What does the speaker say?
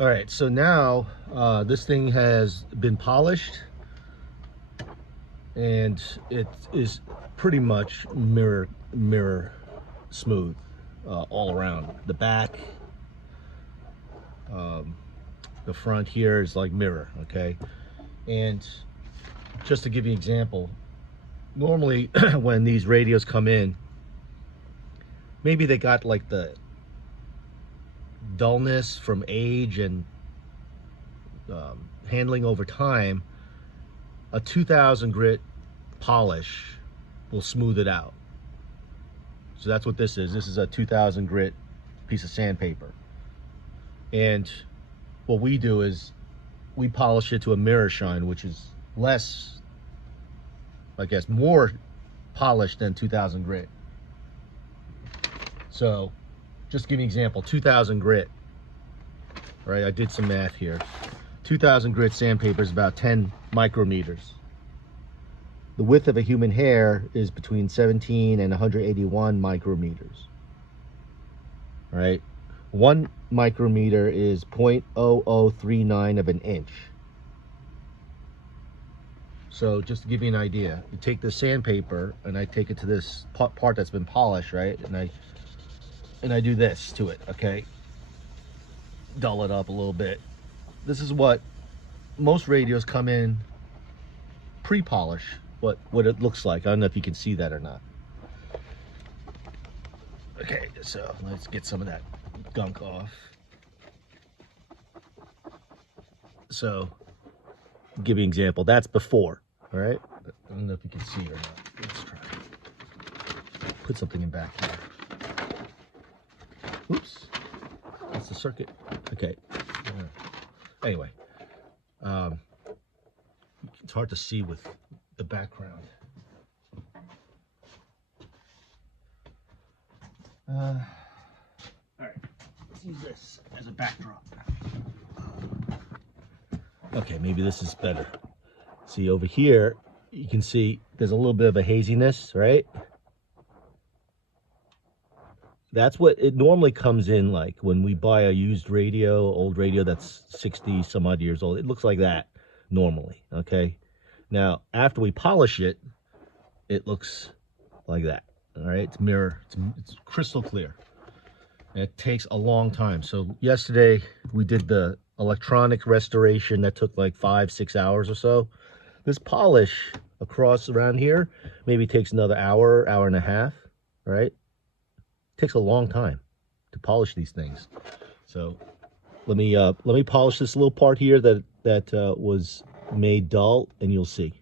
All right, so now this thing has been polished, and it is pretty much mirror smooth all around. The back, the front here is like mirror, okay? And just to give you an example, normally when these radios come in, maybe they got like the dullness from age and handling over time. A 2000 grit polish will smooth it out. So that's what this is. This is a 2000 grit piece of sandpaper. And what we do is we polish it to a mirror shine, which is less, I guess, more polished than 2000 grit. So just to give you an example, 2000 grit, right? I did some math here. 2000 grit sandpaper is about 10 micrometers. The width of a human hair is between 17 and 181 micrometers. All right, 1 micrometer is 0.0039 of an inch. So just to give you an idea, you take the sandpaper and I take it to this part that's been polished, right? And I do this to it, okay? Dull it up a little bit. This is what most radios come in pre-polish, what it looks like. I don't know if you can see that or not. Okay, so let's get some of that gunk off. So, give you an example. That's before, all right? I don't know if you can see or not. Let's try. Put something in back here. Oops, that's the circuit. Okay. Anyway, it's hard to see with the background. All right, let's use this as a backdrop. Okay, maybe this is better. See over here, you can see there's a little bit of a haziness, right? That's what it normally comes in like when we buy a used radio, old radio that's 60 some odd years old. It looks like that normally, okay? Now, after we polish it, it looks like that, all right? It's mirror, it's crystal clear. And it takes a long time. So yesterday we did the electronic restoration that took like 5-6 hours or so. This polish across around here maybe takes another hour, hour and a half, right? Takes a long time to polish these things. So let me polish this little part here that was made dull, and you'll see.